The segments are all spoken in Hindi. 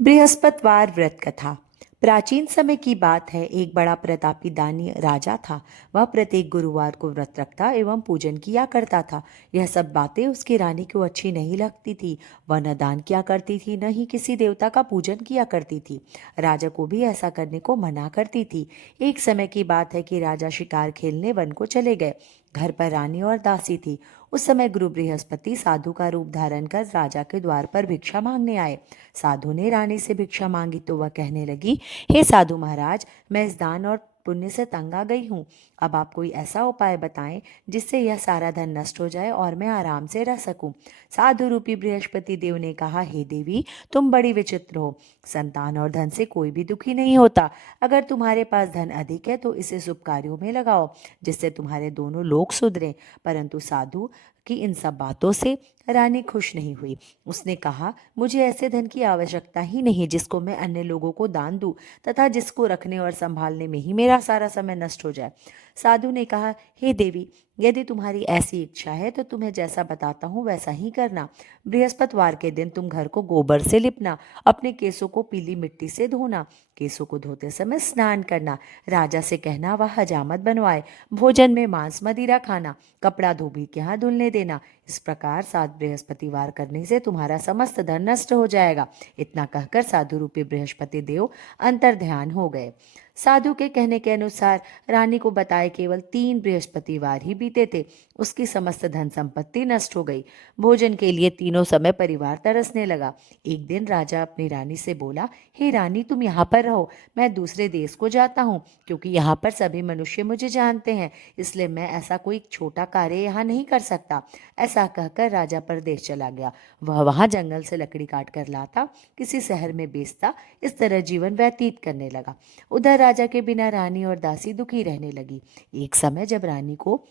बृहस्पतिवार व्रत कथा। प्राचीन समय की बात है। एक बड़ा प्रतापी दानी राजा था। वह प्रत्येक गुरुवार को व्रत रखता एवं पूजन किया करता था। यह सब बातें उसकी रानी को अच्छी नहीं लगती थी। वह न दान किया करती थी, न ही किसी देवता का पूजन किया करती थी। राजा को भी ऐसा करने को मना करती थी। एक समय की बात है कि राजा शिकार खेलने वन को चले गए। घर पर रानी और दासी थी। उस समय गुरु बृहस्पति साधु का रूप धारण कर राजा के द्वार पर भिक्षा मांगने आए। साधु ने रानी से भिक्षा मांगी तो वह कहने लगी, हे साधु महाराज, मैं इस दान और पुण्य से तंग आ गई हूँ। अब आप कोई ऐसा उपाय बताएं जिससे यह सारा धन नष्ट हो जाए और मैं आराम से रह सकूं। साधु रूपी बृहस्पति देव ने कहा, हे देवी, तुम बड़ी विचित्र हो। संतान और धन से कोई भी दुखी नहीं होता। अगर तुम्हारे पास धन अधिक है तो इसे शुभ कार्यों में लगाओ, जिससे तुम्हारे दोनों लोग सुधरें। परंतु साधु की इन सब बातों से रानी खुश नहीं हुई। उसने कहा, मुझे ऐसे धन की आवश्यकता ही नहीं जिसको मैं अन्य लोगों को दान दूं तथा जिसको रखने और संभालने में ही मेरा सारा समय नष्ट हो जाए। साधु ने कहा, हे देवी, यदि तुम्हारी ऐसी इच्छा है तो तुम्हें जैसा बताता हूँ वैसा ही करना। बृहस्पतिवार के दिन तुम घर को गोबर से लिपना, अपने केसों को पीली मिट्टी से धोना, केसों को धोते समय स्नान करना, राजा से कहना वह हजामत बनवाए, भोजन में मांस मदिरा खाना, कपड़ा धोबी के यहाँ धुलने देना। इस प्रकार 7 बृहस्पतिवार करने से तुम्हारा समस्त धन नष्ट हो जाएगा। इतना कहकर साधु रूपी बृहस्पति देव अंतर ध्यान हो गए। साधु के कहने के अनुसार रानी को बताए केवल 3 बृहस्पतिवार ही बीते थे। उसकी समस्त धन संपत्ति नष्ट हो गई। भोजन के लिए तीनों समय परिवार तरसने लगा। एक दिन राजा अपनी रानी से बोला, हे रानी, तुम यहाँ पर रहो, मैं दूसरे देश को जाता हूँ, क्योंकि यहाँ पर सभी मनुष्य मुझे जानते हैं, इसलिए मैं ऐसा कोई छोटा कार्य यहाँ नहीं कर सकता। ऐसा कहकर राजा परदेश चला गया। वह वहाँ जंगल से लकड़ी काट कर लाता, किसी शहर में बेचता, इस तरह जीवन व्यतीत करने लगा। उधर राजा के बिना रानी और दासी दुखी रहने लगी। एक समय जब रानी को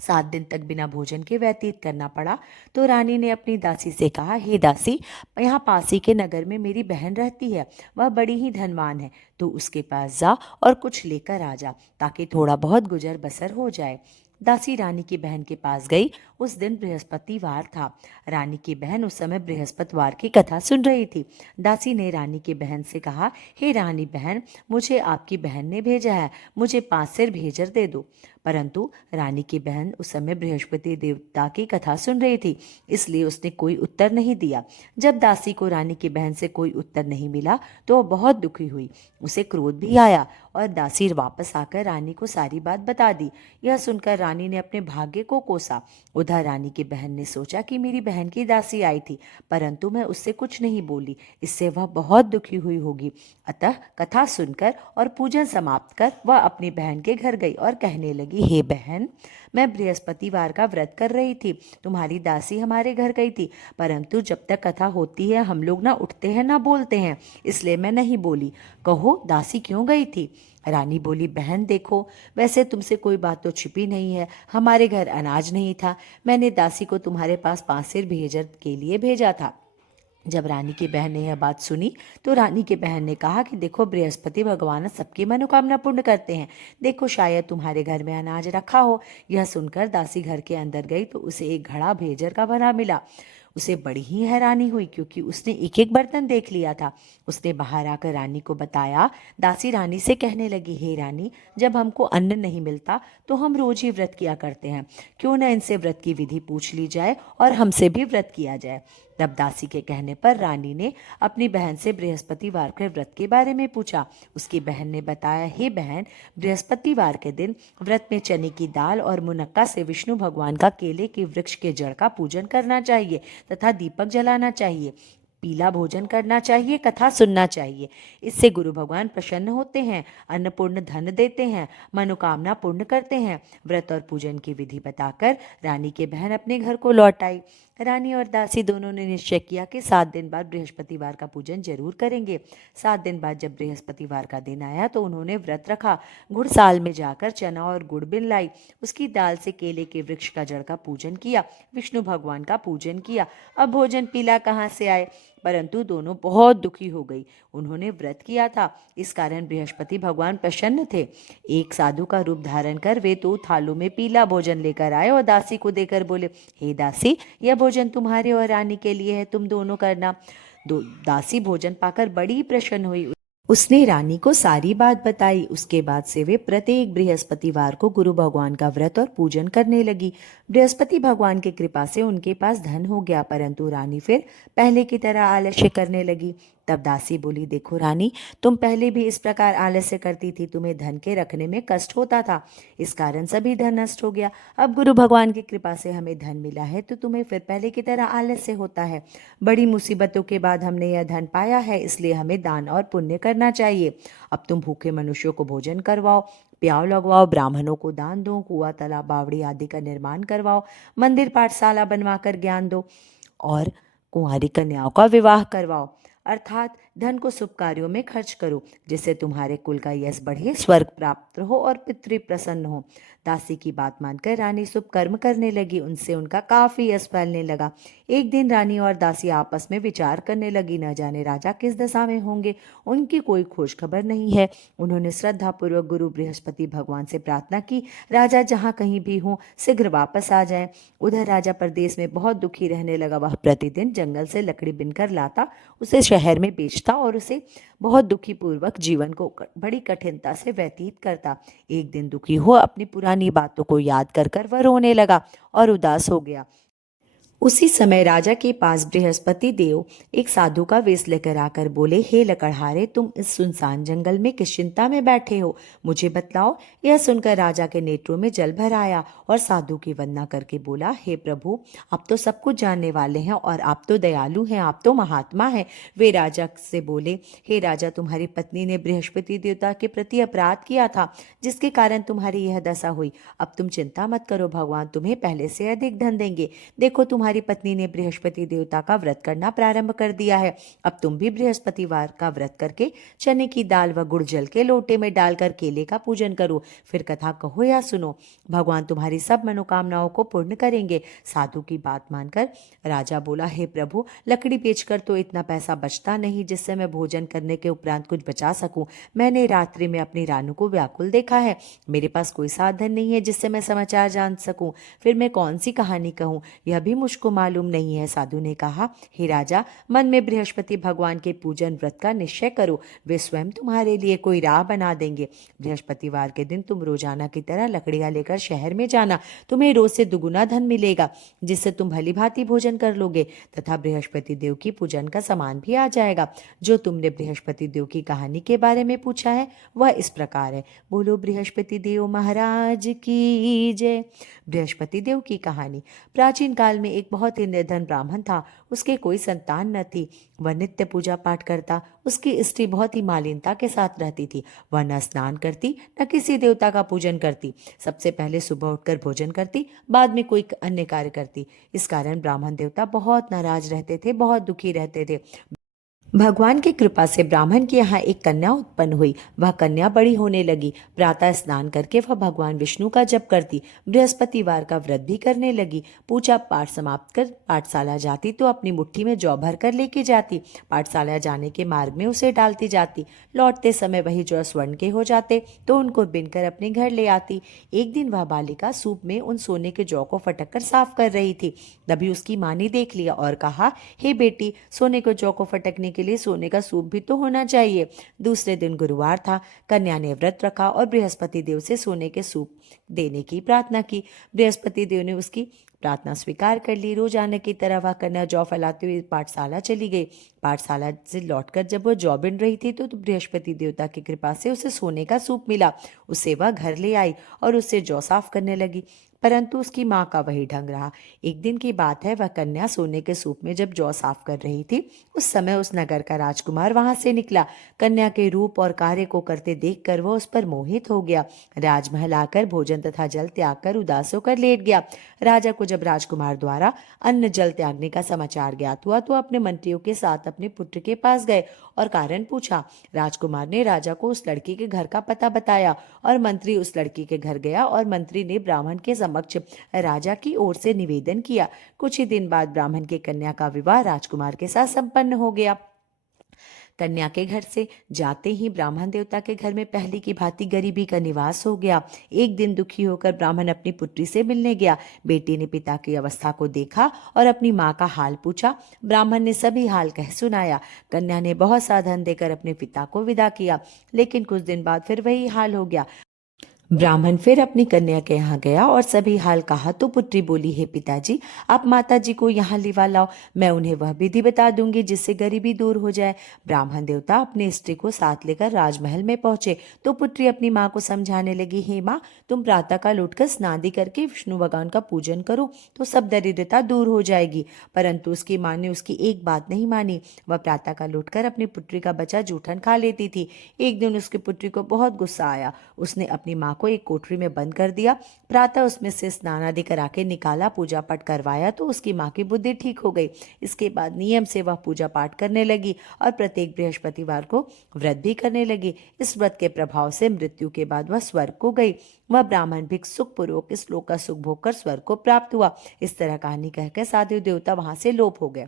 7 दिन तक बिना भोजन के व्यतीत करना पड़ा तो रानी ने अपनी दासी से कहा, हे दासी, यहाँ पास ही के नगर में मेरी बहन रहती है। वह बड़ी ही धनवान है। तू उसके पास जा और कुछ लेकर आ जा, ताकि थोड़ा बहुत गुजर बसर हो जाए। दासी रानी की बहन के पास गई। उस दिन बृहस्पतिवार था। रानी की बहन उस समय बृहस्पतिवार की कथा सुन रही थी। दासी ने रानी की बहन से कहा, हे रानी बहन, मुझे आपकी बहन ने भेजा है, मुझे 5 सेर भेजर दे दो। परंतु रानी की बहन उस समय बृहस्पति देवता की कथा सुन रही थी, इसलिए उसने कोई उत्तर नहीं दिया। जब दासी को रानी की बहन से कोई उत्तर नहीं मिला तो वह बहुत दुखी हुई। उसे क्रोध भी आया और दासी वापस आकर रानी को सारी बात बता दी। यह सुनकर रानी ने अपने भाग्य को कोसा। उधर रानी की बहन ने सोचा कि मेरी बहन की दासी आई थी, परंतु मैं उससे कुछ नहीं बोली, इससे वह बहुत दुखी हुई होगी। अतः कथा सुनकर और पूजन समाप्त कर वह अपनी बहन के घर गई और कहने लगी, हे बहन, मैं बृहस्पतिवार का व्रत कर रही थी, तुम्हारी दासी हमारे घर गई थी, परंतु जब तक कथा होती है हम लोग ना उठते हैं ना बोलते हैं, इसलिए मैं नहीं बोली। कहो, दासी क्यों गई थी? रानी बोली, बहन देखो, वैसे तुमसे कोई बात तो छिपी नहीं है। हमारे घर अनाज नहीं था। मैंने दासी को तुम्हारे पास 5 सेर भेजर के लिए भेजा था। जब रानी की बहन ने यह बात सुनी तो रानी की बहन ने कहा कि देखो, बृहस्पति भगवान सबकी मनोकामना पूर्ण करते हैं। देखो, शायद तुम्हारे घर में अनाज रखा हो। यह सुनकर दासी घर के अंदर गई तो उसे एक घड़ा भेजर का भरा मिला। उसे बड़ी ही हैरानी हुई, क्योंकि उसने एक एक बर्तन देख लिया था। उसने बाहर आकर रानी को बताया। दासी रानी से कहने लगी, हे रानी, जब हमको अन्न नहीं मिलता तो हम रोज ही व्रत किया करते हैं। क्यों न इनसे व्रत की विधि पूछ ली जाए और हमसे भी व्रत किया जाए। तब दासी के कहने पर रानी ने अपनी बहन से बृहस्पतिवार के व्रत के बारे में पूछा। उसकी बहन ने बताया, हे बहन, बृहस्पतिवार के दिन व्रत में चने की दाल और मुनक्का से विष्णु भगवान का केले के वृक्ष के जड़ का पूजन करना चाहिए तथा दीपक जलाना चाहिए, पीला भोजन करना चाहिए, कथा सुनना चाहिए। इससे गुरु भगवान प्रसन्न होते हैं, अन्नपूर्ण धन देते हैं, मनोकामना पूर्ण करते हैं। व्रत और पूजन की विधि बताकर रानी की बहन अपने घर को लौट आई। रानी और दासी दोनों ने निश्चय किया कि 7 दिन बाद बृहस्पतिवार का पूजन जरूर करेंगे। 7 दिन बाद जब बृहस्पतिवार का दिन आया तो उन्होंने व्रत रखा। घुड़साल में जाकर चना और गुड़ बिन लाई, उसकी दाल से केले के वृक्ष का जड़ का पूजन किया, विष्णु भगवान का पूजन किया। अब भोजन पीला कहाँ से आए? परंतु दोनों बहुत दुखी हो गई। उन्होंने व्रत किया था, इस कारण बृहस्पति भगवान प्रसन्न थे। एक साधु का रूप धारण कर वे 2 थालों में पीला भोजन लेकर आए और दासी को देकर बोले, हे दासी, यह भोजन तुम्हारे और रानी के लिए है, तुम दोनों करना। दासी भोजन पाकर बड़ी प्रसन्न हुई। उसने रानी को सारी बात बताई। उसके बाद से वे प्रत्येक बृहस्पतिवार को गुरु भगवान का व्रत और पूजन करने लगी। बृहस्पति भगवान की कृपा से उनके पास धन हो गया, परंतु रानी फिर पहले की तरह आलस्य करने लगी। तब दासी बोली, देखो रानी, तुम पहले भी इस प्रकार आलस्य करती थी, तुम्हें धन के रखने में कष्ट होता था, इस कारण सभी धन नष्ट हो गया। अब गुरु भगवान की कृपा से हमें धन मिला है तो तुम्हें फिर पहले की तरह आलस्य होता है। बड़ी मुसीबतों के बाद हमने यह धन पाया है, इसलिए हमें दान और पुण्य करना चाहिए। अब तुम भूखे मनुष्यों को भोजन करवाओ, प्याव लगवाओ, ब्राह्मणों को दान दो, कुआं तालाब बावड़ी आदि का निर्माण करवाओ, मंदिर पाठशाला बनवाकर ज्ञान दो और कुंवारी कन्याओं का विवाह करवाओ। अर्थात धन को शुभ कार्यों में खर्च करो, जिससे तुम्हारे कुल का यश बढ़े, स्वर्ग प्राप्त हो और पितृ प्रसन्न हो। दासी की बात मानकर रानी शुभ कर्म करने लगी। उनसे उनका काफी यश फैलने लगा। एक दिन रानी और दासी आपस में विचार करने लगी, न जाने राजा किस दशा में होंगे, उनकी कोई खोज खबर नहीं है। उन्होंने श्रद्धापूर्वक गुरु बृहस्पति भगवान से प्रार्थना की, राजा जहाँ कहीं भी हों शीघ्र वापस आ जाएं। उधर राजा परदेश में बहुत दुखी रहने लगा। वह प्रतिदिन जंगल से लकड़ी बिनकर लाता, उसे शहर में बेचता और उसे बहुत दुखी पूर्वक जीवन को बड़ी कठिनता से व्यतीत करता। एक दिन दुखी हो अपनी पुरानी बातों को याद कर कर वह रोने लगा और उदास हो गया। उसी समय राजा के पास बृहस्पति देव एक साधु का वेश लेकर आकर बोले, हे लकड़हारे, तुम इस सुनसान जंगल में किस चिंता में बैठे हो, मुझे बतलाओ। यह सुनकर राजा के नेत्रों में जल भर आया और साधु की वंदना करके बोला, हे प्रभु, आप तो सब कुछ जानने वाले हैं और आप तो दयालु हैं, आप तो महात्मा हैं। वे राजा से बोले, हे राजा, तुम्हारी पत्नी ने बृहस्पति देवता के प्रति अपराध किया था, जिसके कारण तुम्हारी यह दशा हुई। अब तुम चिंता मत करो, भगवान तुम्हें पहले से अधिक धन देंगे। देखो, तुम्हारी पत्नी ने बृहस्पति देवता का व्रत करना प्रारंभ कर दिया है। अब तुम भी बृहस्पतिवार का व्रत करके चने की दाल व गुड़ जल के लोटे में डालकर केले का पूजन करो, फिर कथा कहो या सुनो। भगवान तुम्हारी सब मनोकामनाओं को पूर्ण करेंगे। साधु की बात मानकर राजा बोला, हे प्रभु, लकड़ी बेचकर तो इतना पैसा बचता नहीं जिससे मैं भोजन करने के उपरांत कुछ बचा सकूं। मैंने रात्रि में अपनी रानू को व्याकुल देखा है। मेरे पास कोई साधन नहीं है जिससे मैं समाचार जान सकूं। फिर मैं कौन सी कहानी कहूं, यह भी मुझको मालूम नहीं है। साधु ने कहा, हे राजा, मन में बृहस्पति भगवान के पूजन व्रत का निश्चय करो, वे स्वयं तुम्हारे लिए कोई राह बना देंगे। बृहस्पतिवार के दिन तुम रोजाना की तरह लकड़ियां लेकर शहर में जाना, तुम्हें रोज से दुगुना धन मिलेगा, जिससे तुम भली भांति भोजन कर लोगे तथा बृहस्पति देव की पूजन का सामान भी आ जाएगा। जो तुमने बृहस्पति देव की कहानी के बारे में पूछा है वह इस प्रकार है। बोलो बृहस्पति देव महाराज की जय। बृहस्पति देव की कहानी। प्राचीन काल में एक बहुत ही निर्धन ब्राह्मण था। उसके कोई संतान न थी। वह नित्य पूजा पाठ करता। उसकी स्त्री बहुत ही मालिनता के साथ रहती थी। वह न स्नान करती न किसी देवता का पूजन करती। सबसे पहले सुबह उठकर भोजन करती, बाद में कोई अन्य कार्य करती। इस कारण ब्राह्मण देवता बहुत नाराज रहते थे, बहुत दुखी रहते थे। भगवान की कृपा से ब्राह्मण के यहाँ एक कन्या उत्पन्न हुई। वह कन्या बड़ी होने लगी। प्रातः स्नान करके वह भगवान विष्णु का जप करती, बृहस्पतिवार का व्रत भी करने लगी। पूजा पाठ समाप्त कर पाठशाला जाती तो अपनी मुट्ठी में जौ भर कर लेके जाती। पाठशाला जाने के मार्ग में उसे डालती जाती। लौटते समय वही जौ स्वर्ण के हो जाते तो उनको बिनकर अपने घर ले आती। एक दिन वह बालिका सूप में उन सोने के जौ को फटक कर साफ कर रही थी। तभी उसकी माँ ने देख लिया और कहा, हे बेटी, सोने को जौ को फटकने के लिए सोने का सूप भी तो होना चाहिए। दूसरे दिन गुरुवार था। कन्या ने व्रत रखा और बृहस्पति देव से सोने के सूप देने की प्रार्थना की। बृहस्पति देव ने उसकी प्रार्थना स्वीकार कर ली। रोजाना की तरह वह कन्या जौ फैलाते हुए पाठशाला चली गई। पाठशाला से लौटकर जब वह जौ बिन रही थी तो बृहस्पति देवता की कृपा से उसे सोने का सूप मिला। उसे वह घर ले आई और उससे जौ साफ करने लगी, परंतु उसकी माँ का वही ढंग रहा। एक दिन की बात है, वह कन्या सोने के सूप में जब जौ साफ कर रही थी उस समय उस नगर का राजकुमार वहां से निकला। कन्या के रूप और कार्य को करते देखकर वह उस पर मोहित हो गया। राजमहल आकर भोजन तथा जल त्याग कर उदास होकर लेट गया। राजा को जब राजकुमार द्वारा अन्न जल त्यागने का समाचार ज्ञात हुआ तो अपने मंत्रियों के साथ अपने पुत्र के पास गए और कारण पूछा। राजकुमार ने राजा को उस लड़की के घर का पता बताया और मंत्री उस लड़की के घर गया और मंत्री ने ब्राह्मण के समक्ष राजा की ओर से निवेदन किया। कुछ ही दिन बाद ब्राह्मण की कन्या का विवाह राजकुमार के साथ संपन्न हो गया। कन्या के घर से जाते ही ब्राह्मण देवता के घर में पहले की भांति गरीबी का निवास हो गया। एक दिन दुखी होकर ब्राह्मण अपनी पुत्री से मिलने गया। बेटी ने पिता की अवस्था को देखा और अपनी माँ का हाल पूछा। ब्राह्मण ने सभी हाल कह सुनाया। कन्या ने बहुत सा धन देकर अपने पिता को विदा किया, लेकिन कुछ दिन बाद फिर वही हाल हो गया। ब्राह्मण फिर अपनी कन्या के यहाँ गया और सभी हाल कहा तो पुत्री बोली, हे पिताजी, आप माता जी को यहाँ लिवा लाओ, मैं उन्हें वह विधि बता दूंगी जिससे गरीबी दूर हो जाए। ब्राह्मण देवता अपनी स्त्री को साथ लेकर राजमहल में पहुंचे तो पुत्री अपनी माँ को समझाने लगी, हे माँ, तुम प्रातःकाल उठकर स्नादि करके विष्णु भगवान का पूजन करो तो सब दरिद्रता दूर हो जाएगी। परंतु उसकी माँ ने उसकी एक बात नहीं मानी। वह प्रातःकाल उठकर अपनी पुत्री का बचा जूठन खा लेती थी। एक दिन उसकी पुत्री को बहुत गुस्सा आया। उसने अपनी माँ को एक कोठरी में बंद कर दिया। प्रातः उसमें से स्नान आदि करा के निकाला, पूजा पाठ करवाया तो उसकी माँ की बुद्धि ठीक हो गई। इसके बाद नियम से वह पूजा पाठ करने लगी और प्रत्येक बृहस्पतिवार को व्रत भी करने लगी। इस व्रत के प्रभाव से मृत्यु के बाद वह स्वर्ग को गई। वह ब्राह्मण भी सुखपूर्वक इस लोक का सुख भोग कर स्वर्ग को प्राप्त हुआ। इस तरह कहानी कहकर साधु देवता वहां से लोप हो गए।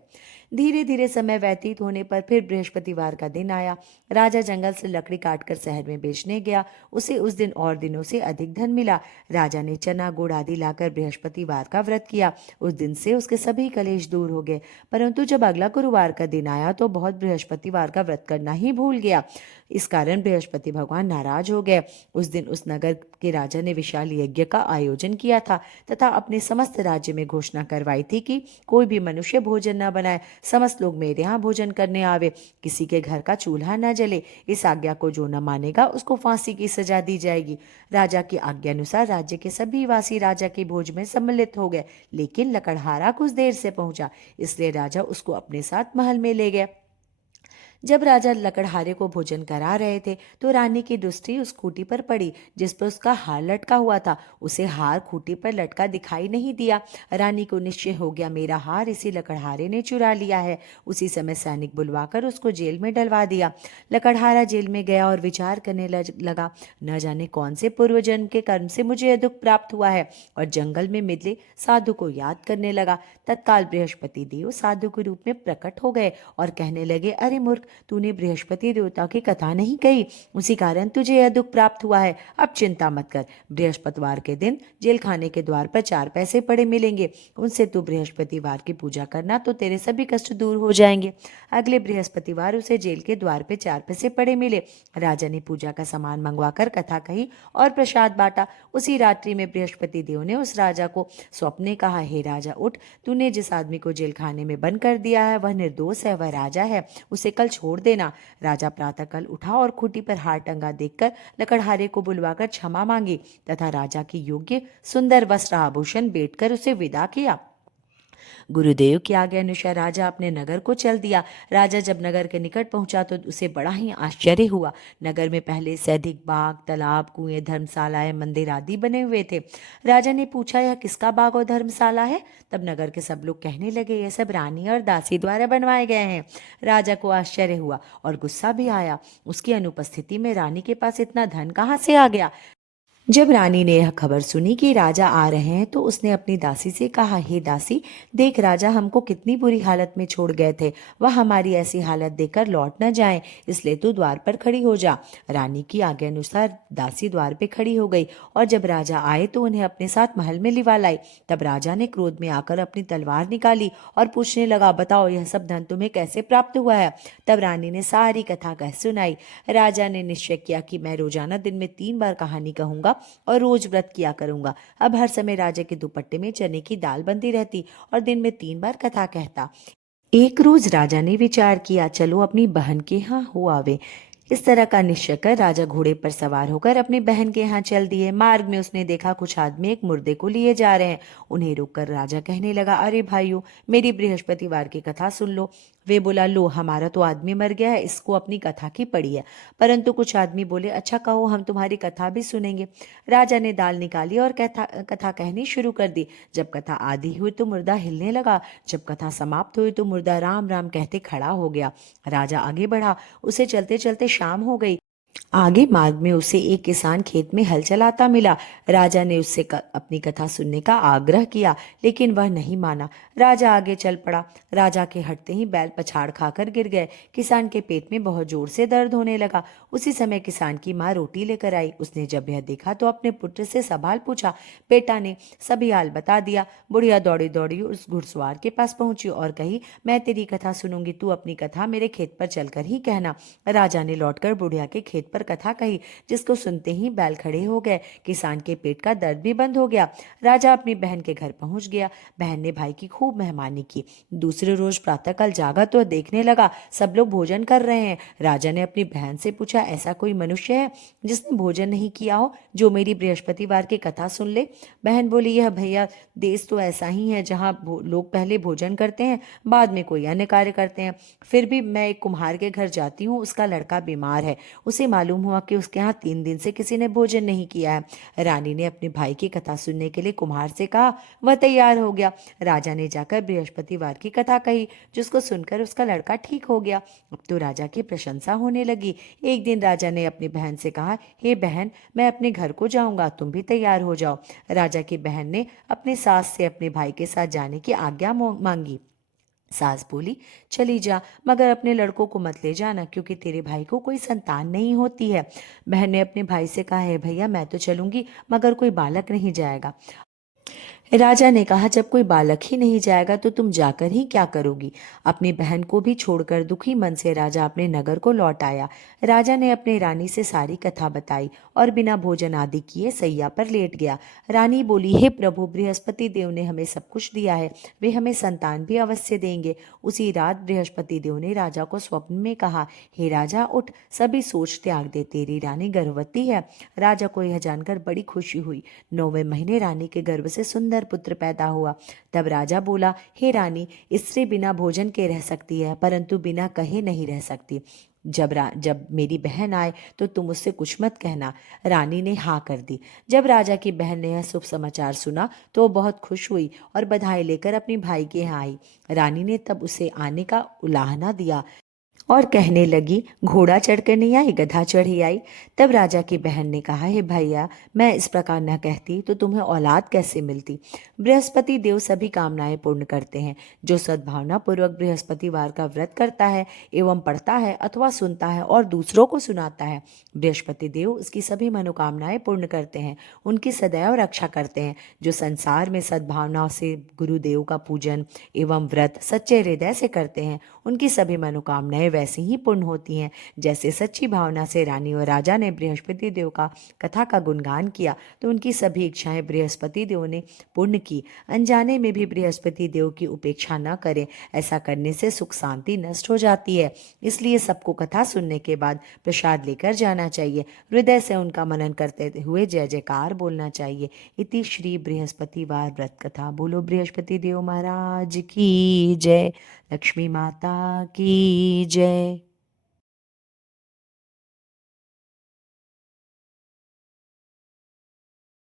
धीरे धीरे समय व्यतीत होने पर फिर बृहस्पतिवार का दिन आया। राजा जंगल से लकड़ी काटकर शहर में बेचने गया। उसे उस दिन और दिनों से अधिक धन मिला। राजा ने चना गुड़ आदि लाकर बृहस्पतिवार का व्रत किया। उस दिन से उसके सभी कलेश दूर हो गए। परंतु जब अगला गुरुवार का दिन आया तो बहुत बृहस्पतिवार का व्रत करना ही भूल गया। इस कारण बृहस्पति भगवान नाराज हो गए। उस दिन उस नगर के राजा ने विशाल यज्ञ का आयोजन किया था तथा अपने समस्त राज्य में घोषणा करवाई थी कि कोई भी मनुष्य भोजन न बनाए, समस्त लोग मेरे यहाँ भोजन करने आवे, किसी के घर का चूल्हा न जले। इस आज्ञा को जो न मानेगा उसको फांसी की सजा दी जाएगी। राजा की आज्ञा अनुसार राज्य के सभी वासी राजा के भोज में सम्मिलित हो गए, लेकिन लकड़हारा कुछ देर से पहुंचा, इसलिए राजा उसको अपने साथ महल में ले गए। जब राजा लकड़हारे को भोजन करा रहे थे तो रानी की दृष्टि उस खूंटी पर पड़ी जिस पर उसका हार लटका हुआ था। उसे हार खूंटी पर लटका दिखाई नहीं दिया। रानी को निश्चय हो गया, मेरा हार इसी लकड़हारे ने चुरा लिया है। उसी समय सैनिक बुलवाकर उसको जेल में डलवा दिया। लकड़हारा जेल में गया और विचार करने लगा, न जाने कौन से पूर्व जन्म के कर्म से मुझे यह दुख प्राप्त हुआ है, और जंगल में मिले साधु को याद करने लगा। तत्काल बृहस्पति देव साधु के रूप में प्रकट हो गए और कहने लगे, अरे मूर्ख, तूने बृहस्पति देवता की कथा नहीं कही, उसी कारण तुझे यह दुख प्राप्त हुआ है। अब चिंता मत कर, बृहस्पतिवार के दिन जेल खाने के द्वार पर 4 पैसे पड़े मिलेंगे, उनसे तू बृहस्पतिवार की पूजा करना तो तेरे सभी कष्ट दूर हो जाएंगे। अगले बृहस्पतिवार उसे जेल के द्वार पे 4 पैसे पड़े मिले। राजा ने पूजा का सामान मंगवाकर कथा कही और प्रसाद बांटा। उसी रात्रि में बृहस्पति देव ने उस राजा को स्वप्ने कहा, हे राजा उठ, तूने जिस आदमी को जेल खाने में बंद कर दिया है वह निर्दोष है, वह राजा है, उसे कल छोड़ देना। राजा प्रातःकाल उठा और खूंटी पर हार टंगा देखकर लकड़हारे को बुलवाकर क्षमा मांगी तथा राजा की योग्य सुंदर वस्त्र आभूषण बेचकर उसे विदा किया। गुरुदेव की आज्ञा अनुसार राजा अपने नगर को चल दिया। राजा जब नगर के निकट पहुंचा तो उसे बड़ा ही आश्चर्य हुआ। नगर में पहले से अधिक बाग, तालाब, कुएं, धर्मशालाएं, मंदिर आदि बने हुए थे। राजा ने पूछा, यह किसका बाग और धर्मशाला है? तब नगर के सब लोग कहने लगे, यह सब रानी और दासी द्वारा बनवाए गए हैं। राजा को आश्चर्य हुआ और गुस्सा भी आया। उसकी अनुपस्थिति में रानी के पास इतना धन कहाँ से आ गया? जब रानी ने यह खबर सुनी कि राजा आ रहे हैं तो उसने अपनी दासी से कहा, हे दासी, देख राजा हमको कितनी बुरी हालत में छोड़ गए थे, वह हमारी ऐसी हालत देखकर लौट न जाएं, इसलिए तू द्वार पर खड़ी हो जा। रानी की आज्ञा अनुसार दासी द्वार पे खड़ी हो गई और जब राजा आए तो उन्हें अपने साथ महल में लिवा लाई। तब राजा ने क्रोध में आकर अपनी तलवार निकाली और पूछने लगा, बताओ यह सब धन तुम्हें कैसे प्राप्त हुआ है? तब रानी ने सारी कथा कह सुनाई। राजा ने निश्चय किया कि मैं रोजाना दिन में 3 बार कहानी कहूंगा और रोज व्रत किया करूंगा। अब हर समय राजा के दुपट्टे में चने की दाल बंधी रहती और दिन में 3 बार कथा कहता। एक रोज राजा ने विचार किया, चलो अपनी बहन के यहाँ हो आवे। इस तरह का निश्चय कर राजा घोड़े पर सवार होकर अपनी बहन के यहाँ चल दिए। मार्ग में उसने देखा कुछ आदमी एक मुर्दे को लिए जा रहे हैं। उन्हें रोककर राजा कहने लगा, अरे भाइयों, मेरी बृहस्पतिवार की कथा सुन लो। वे बोला, लो, हमारा तो आदमी मर गया है, इसको अपनी कथा की पड़ी है। परंतु कुछ आदमी बोले, अच्छा कहो, हम तुम्हारी कथा भी सुनेंगे। राजा ने दाल निकाली और कथा कहनी शुरू कर दी। जब कथा आधी हुई तो मुर्दा हिलने लगा। जब कथा समाप्त हुई तो मुर्दा राम राम कहते खड़ा हो गया। राजा आगे बढ़ा। उसे चलते चलते शाम हो गई। आगे मार्ग में उसे एक किसान खेत में हल चलाता मिला। राजा ने उससे अपनी कथा सुनने का आग्रह किया, लेकिन वह नहीं माना। राजा आगे चल पड़ा। राजा के हटते ही बैल पछाड़ खाकर गिर गए। किसान के पेट में बहुत जोर से दर्द होने लगा। उसी समय किसान की माँ रोटी लेकर आई। उसने जब यह देखा तो अपने पुत्र से सवाल पूछा। बेटा ने सभी हाल बता दिया। बुढ़िया दौड़ी दौड़ी उस घुड़सवार के पास पहुंची और कही, मैं तेरी कथा सुनूंगी, तू अपनी कथा मेरे खेत पर चलकर ही कहना। राजा ने लौटकर बुढ़िया के खेत पर कथा कही, जिसको सुनते ही बैल खड़े हो गए। किसान के पेट का दर्द भी बंद हो गया। राजा अपनी बहन के घर पहुंच गया। बहन ने भाई की खूब मेहमानी की। दूसरे रोज प्रातःकाल जागा तो देखने लगा सब लोग भोजन कर रहे हैं। राजा ने अपनी बहन से पूछा, ऐसा कोई मनुष्य है जिसने भोजन नहीं किया हो, जो मेरी बृहस्पतिवार की कथा सुन ले? बहन बोली, यह भैया देश तो ऐसा ही है जहाँ लोग पहले भोजन करते हैं, बाद में कोई अन्य कार्य करते हैं। फिर भी मैं एक कुम्हार के घर जाती हूँ, उसका लड़का बीमार है। उसे मालूम हुआ कि उसके यहाँ 3 दिन से किसी ने भोजन नहीं किया है। रानी ने अपने भाई की कथा सुनने के लिए कुम्हार से कहा। वह तैयार हो गया। राजा ने जाकर बृहस्पतिवार की कथा कही, जिसको सुनकर उसका लड़का ठीक हो गया। अब तो राजा की प्रशंसा होने लगी। एक दिन राजा ने अपनी बहन से कहा, हे बहन, मैं अपने घर को जाऊंगा, तुम भी तैयार हो जाओ। राजा की बहन ने अपने सास से अपने भाई के साथ जाने की आज्ञा मांगी। सास बोली, चली जा, मगर अपने लड़कों को मत ले जाना, क्योंकि तेरे भाई को कोई संतान नहीं होती है। बहन ने अपने भाई से कहा, है भैया मैं तो चलूंगी, मगर कोई बालक नहीं जाएगा। राजा ने कहा, जब कोई बालक ही नहीं जाएगा तो तुम जाकर ही क्या करोगी? अपनी बहन को भी छोड़कर दुखी मन से राजा अपने नगर को लौट आया। राजा ने अपनी रानी से सारी कथा बताई और बिना भोजन आदि किए सैया पर लेट गया। रानी बोली, हे प्रभु, बृहस्पति देव ने हमें सब कुछ दिया है, वे हमें संतान भी अवश्य देंगे। उसी रात बृहस्पति देव ने राजा को स्वप्न में कहा, हे राजा उठ, सभी सोच त्याग दे, तेरी रानी गर्भवती है। राजा को यह जानकर बड़ी खुशी हुई। 9वें महीने रानी के गर्भ से सुंदर पुत्र पैदा हुआ। तब राजा बोला, हे रानी, स्त्री बिना भोजन के रह सकती है, परंतु बिना कहे नहीं रह सकती। जब मेरी बहन आए तो तुम उससे कुछ मत कहना। रानी ने हाँ कर दी। जब राजा की बहन ने यह शुभ समाचार सुना तो वो बहुत खुश हुई और बधाई लेकर अपनी भाई के यहाँ आई। रानी ने तब उसे आने का उलाहना दिया और कहने लगी, घोड़ा चढ़कर नहीं आई, गधा चढ़ी आई। तब राजा की बहन ने कहा, हे भैया, मैं इस प्रकार न कहती तो तुम्हें औलाद कैसे मिलती? बृहस्पति देव सभी कामनाएं पूर्ण करते हैं। जो सद्भावना पूर्वक बृहस्पतिवार का व्रत करता है एवं पढ़ता है अथवा सुनता है और दूसरों को सुनाता है, बृहस्पति देव उसकी सभी मनोकामनाएं पूर्ण करते हैं, उनकी सदैव रक्षा करते हैं। जो संसार में सद्भावना से गुरुदेव का पूजन एवं व्रत सच्चे हृदय से करते हैं, उनकी सभी मनोकामनाएं वैसी ही पूर्ण होती हैं। जैसे सच्ची भावना से रानी और राजा ने बृहस्पति देव का कथा का गुणगान किया तो उनकी सभी इच्छाएं बृहस्पति देव ने पूर्ण की। अनजाने में भी बृहस्पति देव की उपेक्षा न करें, ऐसा करने से सुख शांति नष्ट हो जाती है। इसलिए सबको कथा सुनने के बाद प्रसाद लेकर जाना चाहिए। हृदय से उनका मनन करते हुए जय जयकार बोलना चाहिए। इति श्री बृहस्पतिवार व्रत कथा। बोलो बृहस्पति देव महाराज की जय। लक्ष्मी माता की जय।